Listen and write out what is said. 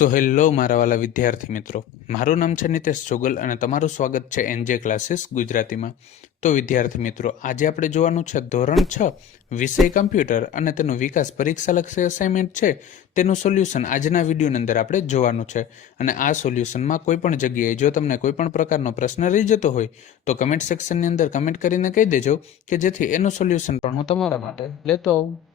So hello મારા વાલા વિદ્યાર્થી મિત્રો, મારું નામ છે નિતેશ જોગલ અને તમારું સ્વાગત છે એનજે ક્લાસીસ ગુજરાતીમાં. તો વિદ્યાર્થી મિત્રો, આજે આપણે જોવાનું છે ધોરણ 6 વિષય કમ્પ્યુટર અને તેનો વિકાસ પરીક્ષાલક્ષી અસાઇનમેન્ટ છે તેનું સોલ્યુશન આજના વિડીયોની અંદર આપણે જોવાનું છે. અને આ સોલ્યુશનમાં કોઈ પણ જગ્યાએ જો તમને કોઈ પણ પ્રકારનો પ્રશ્ન રહી જતો હોય તો કમેન્ટ સેક્શનની અંદર કમેન્ટ કરીને કહી દેજો કે જેથી એનું સોલ્યુશન પણ હું તમારા માટે લેતો આવું.